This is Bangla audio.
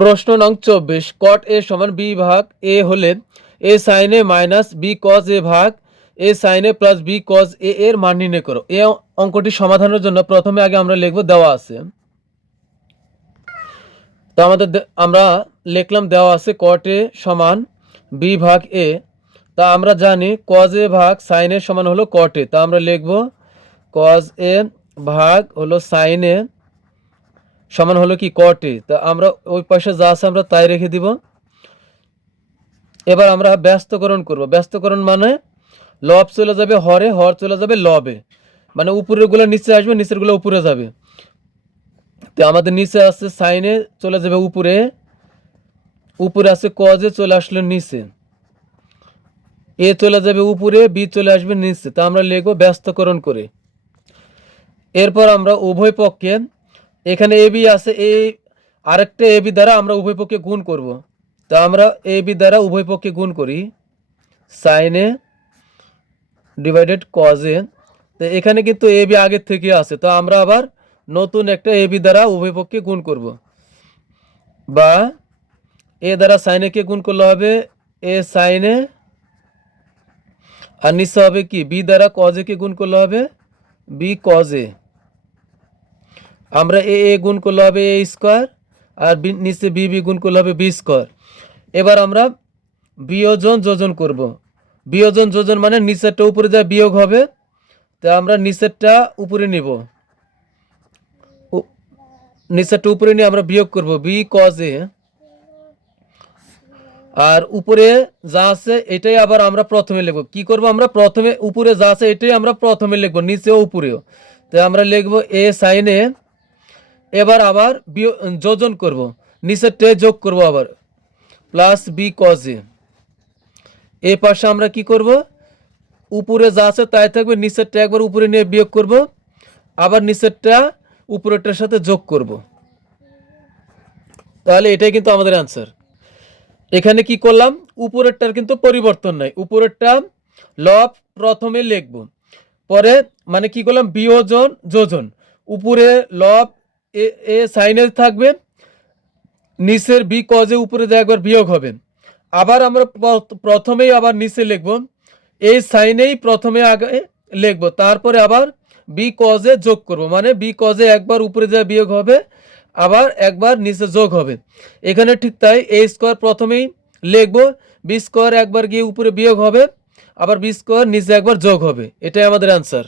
প্রশ্ন নং 24 কট এ সমান বি ভাগ এ হলে A sine A minus B cos A ভাগ A sine A plus B cos A এর মান নির্ণয় করো। এই অঙ্কটি সমাধানের জন্য প্রথমে আগে আমরা লিখব দেওয়া আছে। তো আমরা লিখলাম দেওয়া আছে কট এ সমান বি ভাগ এ। তা আমরা জানি কজ এ ভাগ সাইন এ সমান হলো কট এ। তা আমরা লিখব কজ এ ভাগ হলো সাইন এ সমান হলো কি কট এ। তা আমরা ওই পাশে যা আছে আমরা তাই রেখে দিব। এবার আমরা ব্যস্তকরণ করব। ব্যস্তকরণ মানে লব চলে যাবে হরে, হর চলে যাবে লবে, মানে উপরের গুলো নিচে আসবে, নিচের গুলো উপরে যাবে। তো আমাদের নিচে আছে সাইনে চলে যাবে উপরে, উপরে আছে কজে চলে আসলো নিচে, এ চলে যাবে উপরে, বি চলে আসবে নিচে। তা আমরা লিখবো ব্যস্তকরণ করে। এরপর আমরা উভয় পক্ষে এখানে এ বি আছে, এই আরেকটা এ বি দ্বারা আমরা উভয় পক্ষে গুণ করব। তা আমরা এ বি দ্বারা উভয় পক্ষে গুণ করি সাইনে ডিভাইডেড কজে। তো এখানে কিন্তু এ বি আগের থেকে আছে, তো আমরা আবার নতুন একটা এ বি দ্বারা উভয় পক্ষে গুণ করব, বা এ দ্বারা সাইনে কে গুণ করলে হবে এ সাইনে, আর নিচে হবে কি বি দ্বারা কজে কে গুণ করলে হবে বি কজে। আমরা এ এ গুণ করলে হবে এ স্কোয়ার, আর নিচে বি বি গুণ করলে হবে বি স্কোয়ার। এবার আমরা বিয়োজন যোজন করব। বিয়োজন যোজন মানে নিচেরটা উপরে যা বিয়োগ হবে, তো আমরা নিচেরটা উপরে নিব, নিচেরটা উপরে নিয়ে আমরা বিয়োগ করব বি কজে, আর উপরে যা আছে এটাই আবার আমরা প্রথমে লিখব। কি করব আমরা প্রথমে উপরে যা আছে এটাই আমরা প্রথমে লিখব, নিচেও উপরেও। তো আমরা লিখব এ সাইনে, এবার আবার যোজন করব, নিচেরটা যোগ করব আবার প্লাস বি কজে। এই পাশে আমরা কি করব, উপরে যা আছে তাই থাকবে, নিচেরটা একবার উপরে নিয়ে বিয়োগ করব, আবার নিচেরটা উপরেরটার সাথে যোগ করব। তাহলে এটাই কিন্তু আমাদের অ্যান্সার। এখানে কি করলাম, উপরেরটার কিন্তু পরিবর্তন নাই, উপরেরটা লব প্রথমে লিখব, পরে মানে কি করলাম বিয়োজন যোজন, উপরে লব এ সাইনে থাকবে, নিচের বি কজে উপরে যা একবার বিয়োগ হবে, আবার আমরা প্রথমেই আবার নিচে লিখব, এই সাইনেই প্রথমে আগে লিখব, তারপরে আবার বি কজে যোগ করব, মানে বি কজে একবার উপরে যা বিয়োগ হবে, আবার একবার নিচে যোগ হবে। এখানে ঠিক তাই, এ স্কোয়ার প্রথমেই লিখব, বি স্কোয়ার একবার গিয়ে উপরে বিয়োগ হবে, আবার বি স্কোয়ার নিচে একবার যোগ হবে। এটাই আমাদের অ্যান্সার।